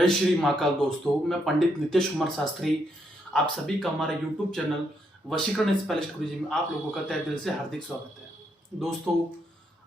जय श्री महाकाल दोस्तों, मैं पंडित नितेश कुमार शास्त्री आप सभी का हमारे YouTube चैनल वशीकरण स्पेशलिस्ट गुरुजी में आप लोगों का तहे दिल से हार्दिक स्वागत है। दोस्तों,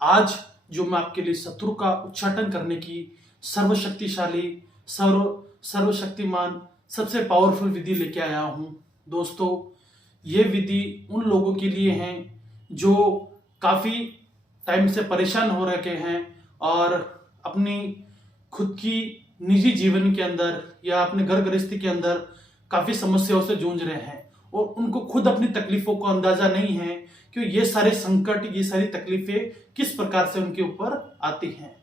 आज जो मैं आपके लिए शत्रु का उच्चाटन करने की सर्वशक्तिशाली सर्वशक्तिमान सबसे पावरफुल विधि लेके आया हूँ। दोस्तों, ये विधि उन लोगों के लिए है जो काफ़ी टाइम से परेशान हो रखे हैं और अपनी खुद की निजी जीवन के अंदर या अपने घर गृहस्थी के अंदर काफ़ी समस्याओं से जूझ रहे हैं और उनको खुद अपनी तकलीफों को अंदाजा नहीं है कि ये सारे संकट, ये सारी तकलीफें किस प्रकार से उनके ऊपर आती हैं,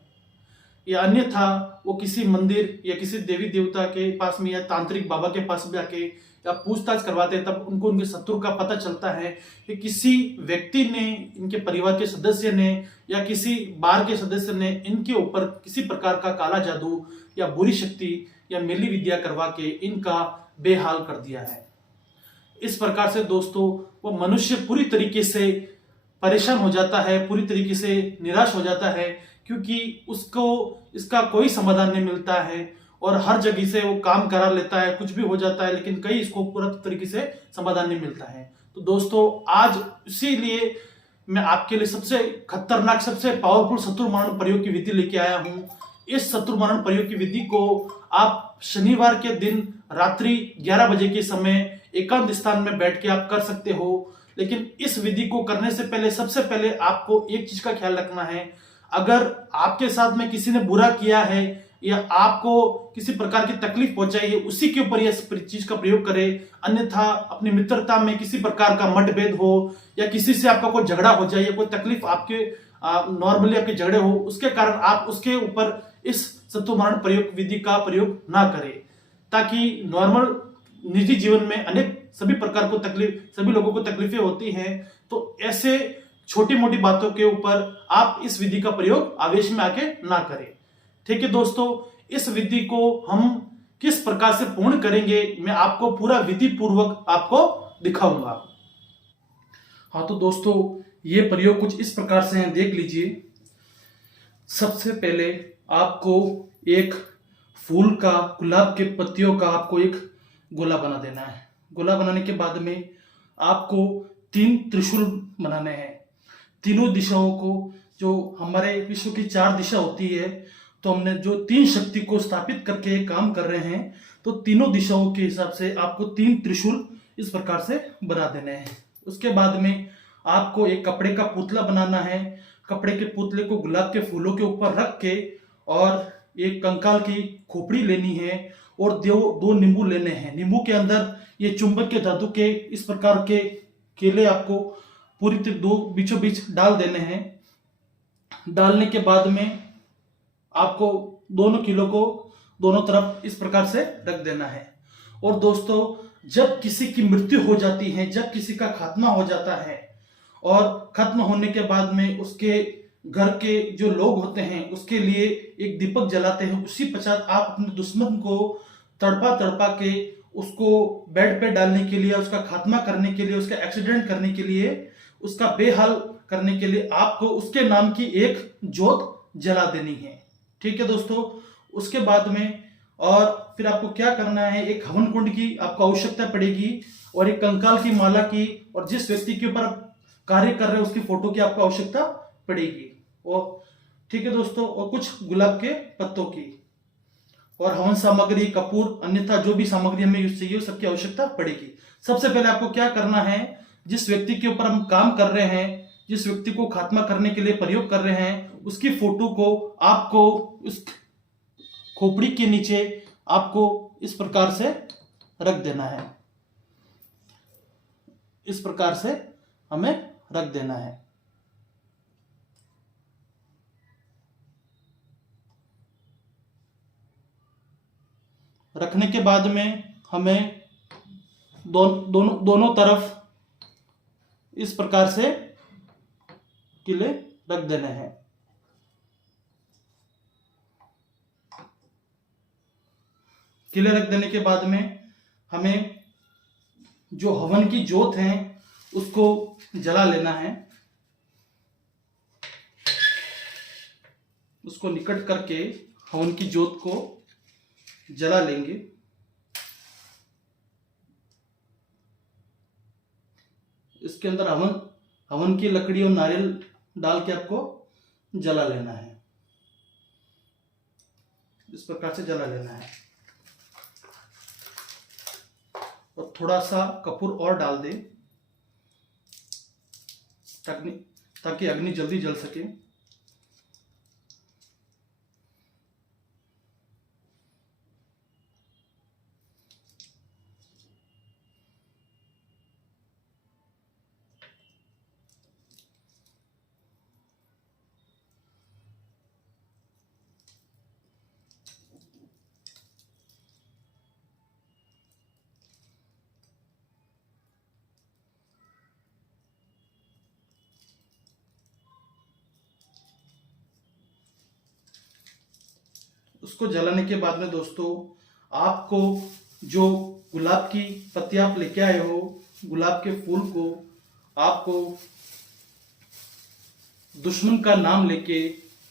या अन्यथा वो किसी मंदिर या किसी देवी देवता के पास में या तांत्रिक बाबा के पास में आके या पूछताछ करवाते हैं, तब उनको उनके शत्रु का पता चलता है कि किसी व्यक्ति ने, इनके परिवार के सदस्य ने या किसी बाहर के सदस्य ने इनके ऊपर किसी प्रकार का काला जादू या बुरी शक्ति या मेली विद्या करवा के इनका बेहाल कर दिया है। इस प्रकार से दोस्तों वो मनुष्य पूरी तरीके से परेशान हो जाता है, पूरी तरीके से निराश हो जाता है, क्योंकि उसको इसका कोई समाधान नहीं मिलता है और हर जगह से वो काम करा लेता है, कुछ भी हो जाता है, लेकिन कहीं इसको पूरा तरीके से समाधान नहीं मिलता है। तो दोस्तों, आज इसीलिए मैं आपके लिए सबसे खतरनाक, सबसे पावरफुल शत्रु मारण प्रयोग की विधि लेके आया हूँ। इस शत्रु मारण प्रयोग की विधि को आप शनिवार के दिन रात्रि 11 बजे के समय एकांत स्थान में बैठ के आप कर सकते हो। लेकिन इस विधि को करने से पहले सबसे पहले आपको एक चीज का ख्याल रखना है, अगर आपके साथ में किसी ने बुरा किया है या आपको किसी प्रकार की तकलीफ पहुंचाई है, उसी के ऊपर यह चीज का प्रयोग करें। अन्यथा अपनी मित्रता में किसी प्रकार का मतभेद हो या किसी से आपका कोई झगड़ा हो जाए या कोई तकलीफ आपके नॉर्मली आपके झगड़े हो, उसके कारण आप उसके ऊपर इस शत्रु मारण प्रयोग विधि का प्रयोग ना करें, ताकि नॉर्मल निजी जीवन में अनेक सभी प्रकार को तकलीफ, सभी लोगों को तकलीफें होती हैं। तो ऐसे छोटी मोटी बातों के ऊपर आप इस विधि का प्रयोग आवेश में आके ना करें। ठीक है दोस्तों, इस विधि को हम किस प्रकार से पूर्ण करेंगे मैं आपको पूरा विधि पूर्वक आपको दिखाऊंगा। हाँ तो दोस्तों, ये प्रयोग कुछ इस प्रकार से है, देख लीजिए। सबसे पहले आपको एक फूल का, गुलाब के पत्तियों का आपको एक गोला बना देना है। गोला बनाने के बाद में आपको 3 त्रिशूल बनाने हैं। तीनों दिशाओं को, जो हमारे विश्व की 4 दिशा होती है, तो हमने जो 3 शक्ति को स्थापित करके काम कर रहे हैं, तो तीनों दिशाओं के हिसाब से आपको 3 त्रिशूल इस प्रकार से बना देने हैं। उसके बाद में आपको एक कपड़े का पुतला बनाना है। कपड़े के पुतले को गुलाब के फूलों के ऊपर रख के और एक कंकाल की खोपड़ी लेनी है और दो नींबू लेने हैं। नींबू के अंदर ये चुंबक के धातु के इस प्रकार के केले आपको पूरी तरह 2 बीचों बीच डाल देने हैं। डालने के बाद में आपको दोनों किलो को दोनों तरफ इस प्रकार से रख देना है। और दोस्तों, जब किसी की मृत्यु हो जाती है, जब किसी का खात्मा हो जाता है और खत्म होने के बाद में उसके घर के जो लोग होते हैं उसके लिए एक दीपक जलाते हैं। उसी पश्चात आप अपने दुश्मन को तड़पा तड़पा के उसको बेड पे डालने के लिए, उसका खात्मा करने के लिए, उसका एक्सीडेंट करने के लिए, उसका बेहाल करने के लिए आपको उसके नाम की एक जोत जला देनी है। ठीक है दोस्तों, उसके बाद में और फिर आपको क्या करना है, एक हवन कुंड की आपको आवश्यकता पड़ेगी और एक कंकाल की माला की, और जिस व्यक्ति के ऊपर कार्य कर रहे हैं उसकी फोटो की आपको आवश्यकता पड़ेगी। और ठीक है दोस्तों, और कुछ गुलाब के पत्तों की और हवन सामग्री, कपूर, अन्यथा जो भी सामग्री हमें यूज चाहिए सबकी आवश्यकता पड़ेगी। सबसे पहले आपको क्या करना है, जिस व्यक्ति के ऊपर हम काम कर रहे हैं, जिस व्यक्ति को खात्मा करने के लिए प्रयोग कर रहे हैं, उसकी फोटो को आपको उस खोपड़ी के नीचे आपको इस प्रकार से रख देना है। इस प्रकार से हमें रख देना है। रखने के बाद में हमें दोनों तरफ इस प्रकार से किले रख देने हैं। किले रख देने के बाद में हमें जो हवन की जोत है उसको जला लेना है। उसको निकट करके हवन की जोत को जला लेंगे। इसके अंदर हवन की लकड़ी और नारियल डाल के आपको जला लेना है। इस प्रकार से जला लेना है और थोड़ा सा कपूर और डाल दें ताकि अग्नि जल्दी जल सके। उसको जलाने के बाद में दोस्तों, आपको जो गुलाब की पत्ती आप लेके आए हो, गुलाब के फूल को आपको दुश्मन का नाम लेके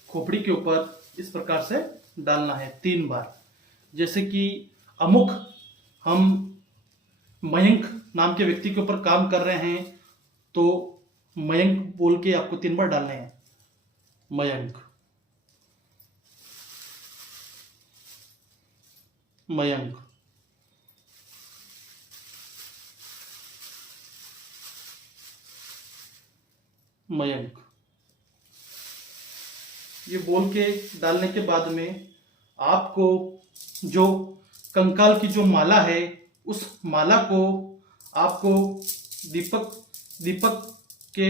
खोपड़ी के ऊपर इस प्रकार से डालना है 3 बार। जैसे कि अमुक हम मयंक नाम के व्यक्ति के ऊपर काम कर रहे हैं, तो मयंक बोल के आपको 3 बार डालने हैं। मयंक, मयंक, मयंक, ये बोल के डालने के बाद में आपको जो कंकाल की जो माला है, उस माला को आपको दीपक के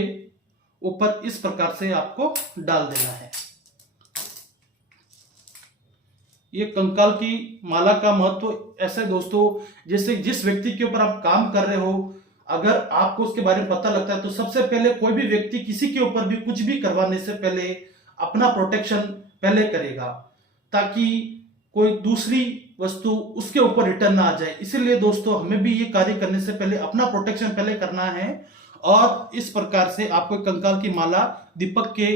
ऊपर इस प्रकार से आपको डाल देना है। ये कंकाल की माला का महत्व ऐसे दोस्तों, जैसे जिस व्यक्ति के ऊपर आप काम कर रहे हो, अगर आपको उसके बारे में पता लगता है तो सबसे पहले कोई भी व्यक्ति किसी के ऊपर भी कुछ भी करवाने से पहले अपना प्रोटेक्शन पहले करेगा, ताकि कोई दूसरी वस्तु उसके ऊपर रिटर्न ना आ जाए। इसीलिए दोस्तों, हमें भी ये कार्य करने से पहले अपना प्रोटेक्शन पहले करना है। और इस प्रकार से आपको कंकाल की माला दीपक के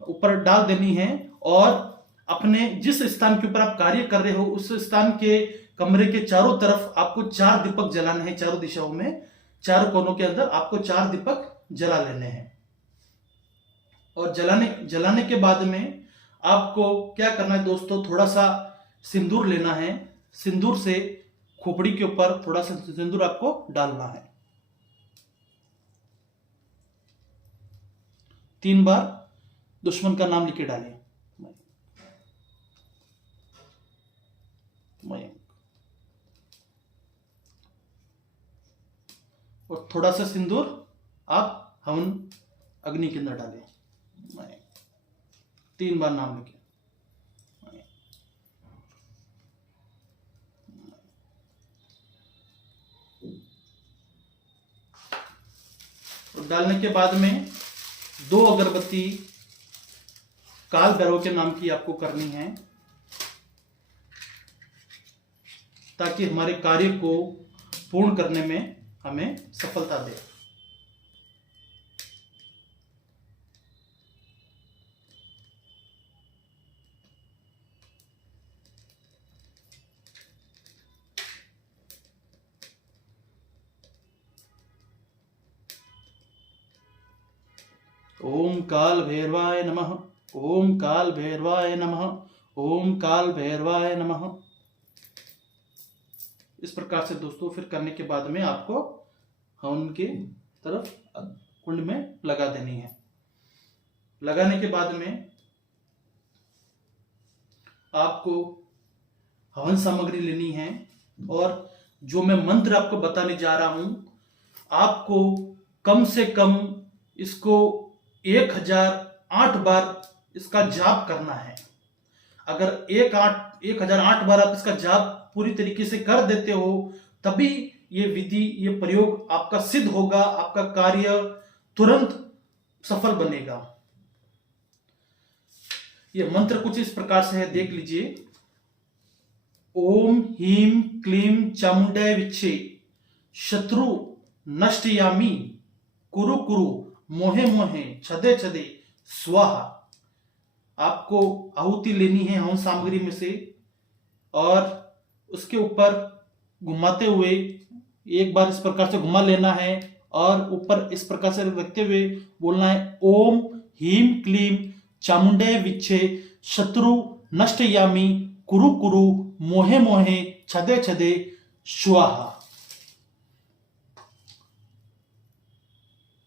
ऊपर डाल देनी है और अपने जिस स्थान के ऊपर आप कार्य कर रहे हो, उस स्थान के कमरे के चारों तरफ आपको 4 दीपक जलाने हैं। चारों दिशाओं में, चारों कोनों के अंदर आपको 4 दीपक जला लेने हैं। और जलाने के बाद में आपको क्या करना है दोस्तों, थोड़ा सा सिंदूर लेना है। सिंदूर से खोपड़ी के ऊपर थोड़ा सा सिंदूर आपको डालना है। 3 बार दुश्मन का नाम लिखे डालें। मयंक, और थोड़ा सा सिंदूर आप हवन अग्नि के अंदर डालें। 3 बार नाम लिखे। और डालने के बाद में 2 अगरबत्ती काल भैरव के नाम की आपको करनी है, ताकि हमारे कार्य को पूर्ण करने में हमें सफलता दे। ओम काल भैरवाय नमः, ओम काल भैरवाय नमः, ओम काल भैरवाय नमः। इस प्रकार से दोस्तों फिर करने के बाद में आपको हवन के तरफ कुंड में लगा देनी है। लगाने के बाद में आपको हवन सामग्री लेनी है और जो मैं मंत्र आपको बताने जा रहा हूं, आपको कम से कम इसको 1008 बार इसका जाप करना है। अगर 1008 बार आप इसका जाप पूरी तरीके से कर देते हो, तभी ये विधि, ये प्रयोग आपका सिद्ध होगा, आपका कार्य तुरंत सफल बनेगा। ये मंत्र कुछ इस प्रकार से है, देख लीजिए। ओम ह्रीं क्लीं चामुंडाय विच्चे शत्रु नष्टयामि कुरु कुरु मोहे मोहे छदे छदे स्वाहा। आपको आहुति लेनी है हवन सामग्री में से और उसके ऊपर घुमाते हुए एक बार इस प्रकार से घुमा लेना है और ऊपर इस प्रकार से रखते हुए बोलना है ओम ह्रीं क्लीं चामुंडे विच्छे शत्रु नष्टयामि कुरु कुरु मोहे मोहे छदे छदे स्वाहा।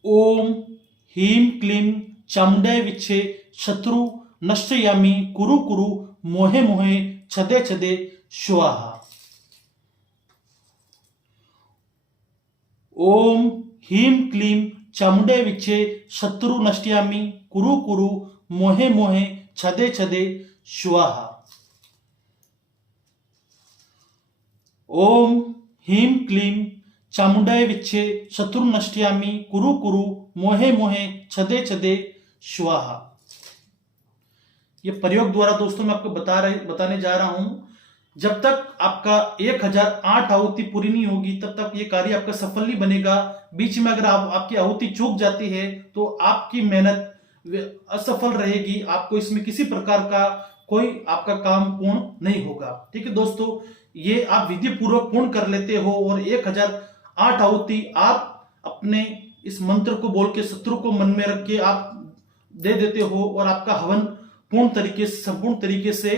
ओम ह्रीं क्लीं चामुंडे विच्छे शत्रु नष्टयामि कुरु कुरु मोहे मोहे छदे छदे स्वाहा। ओम ह्रीं क्लीं चामुंडे विच्छे शत्रु नष्टयामि कुरु कुरु मोहे मोहे छदे छदे स्वाहा। ओम ह्रीं क्लीं चामुंडे विच्छे शत्रु नष्टयामि कुरु कुरु मोहे मोहे छदे छदे स्वाहा। ये प्रयोग द्वारा दोस्तों मैं आपको बताने जा रहा हूं। जब तक आपका 1008 आहुति पूरी नहीं होगी तब तक ये कार्य आपका सफल नहीं बनेगा। बीच में अगर आपकी आहुति चूक जाती है तो आपकी मेहनत असफल रहेगी, आपको इसमें किसी प्रकार का कोई आपका काम पूर्ण नहीं होगा। ठीक है दोस्तों, ये आप विधि पूर्वक पूर्ण कर लेते हो और 1008 आहुति आप अपने इस मंत्र को बोल के शत्रु को मन में रख के आप दे देते हो और आपका हवन संपूर्ण तरीके से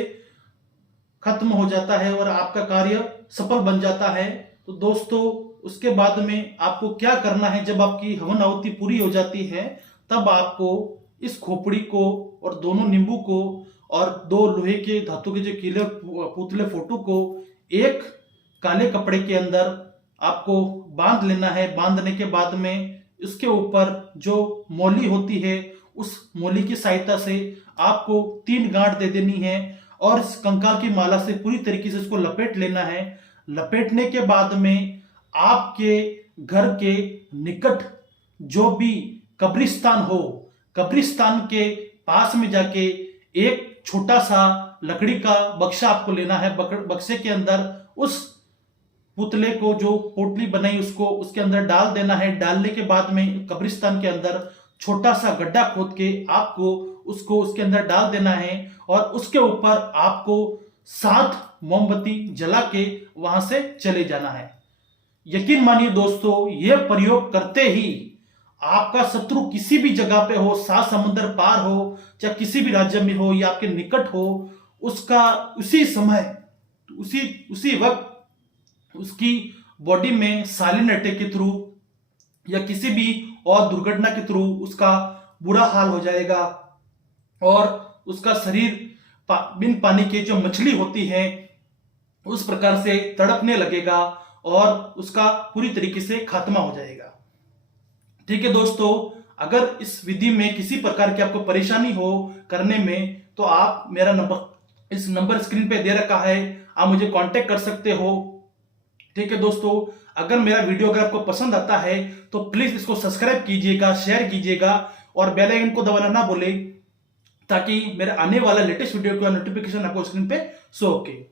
खत्म हो जाता है और आपका कार्य सफल बन जाता है। तो दोस्तों उसके बाद में आपको क्या करना है, जब आपकी हवन आहुति पूरी हो जाती है तब आपको इस खोपड़ी को और दोनों नींबू को और 2 लोहे के धातु के जो कीले पुतले फोटो को एक काले कपड़े के अंदर आपको बांध लेना है। बांधने के बाद में इसके ऊपर जो मौली होती है उस मौली की सहायता से आपको 3 गांठ दे देनी है और इस कंकाल की माला से पूरी तरीके से इसको लपेट लेना है। लपेटने के बाद में आपके घर के निकट जो भी कब्रिस्तान हो, कब्रिस्तान के पास में जाके एक छोटा सा लकड़ी का बक्सा आपको लेना है। बक्से के अंदर उस पुतले को जो पोटली बनाई उसको उसके अंदर डाल देना है। डालने के बाद में कब्रिस्तान के अंदर छोटा सा गड्ढा खोद के आपको उसको उसके अंदर डाल देना है और उसके ऊपर आपको 7 मोमबत्ती जला के वहां से चले जाना है। यकीन मानिए दोस्तों, यह प्रयोग करते ही आपका शत्रु किसी भी जगह पे हो, 7 समुद्र पार हो, चाहे किसी भी राज्य में हो या आपके निकट हो, उसका उसी समय उसी वक्त उसकी बॉडी में साइलेंट अटैक के थ्रू या किसी भी और दुर्घटना के थ्रू उसका बुरा हाल हो जाएगा और उसका शरीर बिन पानी के जो मछली होती है उस प्रकार से तड़पने लगेगा और उसका पूरी तरीके से खात्मा हो जाएगा। ठीक है दोस्तों, अगर इस विधि में किसी प्रकार की आपको परेशानी हो करने में तो आप मेरा इस नंबर स्क्रीन पे दे रखा है, आप मुझे कांटेक्ट कर सकते हो। ठीक है दोस्तों, अगर मेरा वीडियो अगर आपको पसंद आता है तो प्लीज इसको सब्सक्राइब कीजिएगा, शेयर कीजिएगा और बेल आइकन को दबाना ना भूले ताकि मेरा आने वाला लेटेस्ट वीडियो का नोटिफिकेशन आपको स्क्रीन पे शो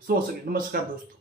हो सके। नमस्कार दोस्तों।